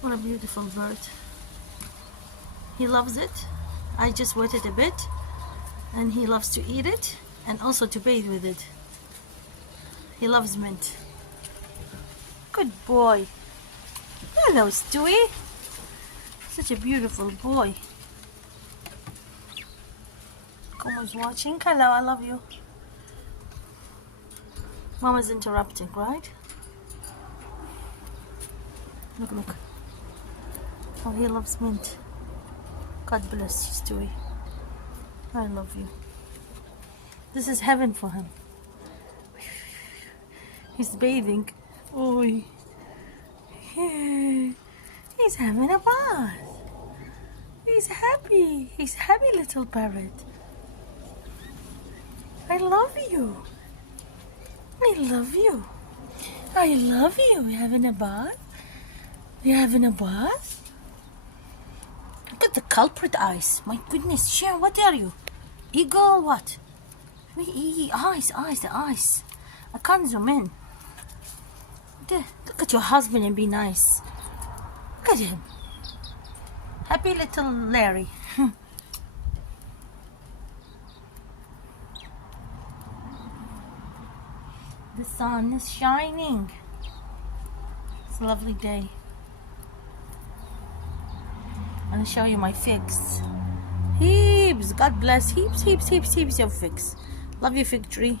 What a beautiful bird. He loves it. I just wet it a bit, and he loves to eat it and also to bathe with it. He loves mint. Good boy. Hello, Stewie. Such a beautiful boy. Como's watching. Hello, I love you. Mama's interrupting, right? Look, look. Oh, he loves mint. God bless you, Stewie. I love you. This is heaven for him. He's bathing. Oh, he's having a bath. He's happy. He's happy, little parrot. I love you. I love you. I love you. You having a bath? You having a bath? Look at the culprit eyes. My goodness, Cher, what are you? Eagle, what? Eyes, the eyes. I can't zoom in. Look at your husband and be nice. Look at him. Happy little Larry. The sun is shining. It's a lovely day. I'm going to show you my figs. Heaps. God bless. Heaps of figs. Love you, fig tree.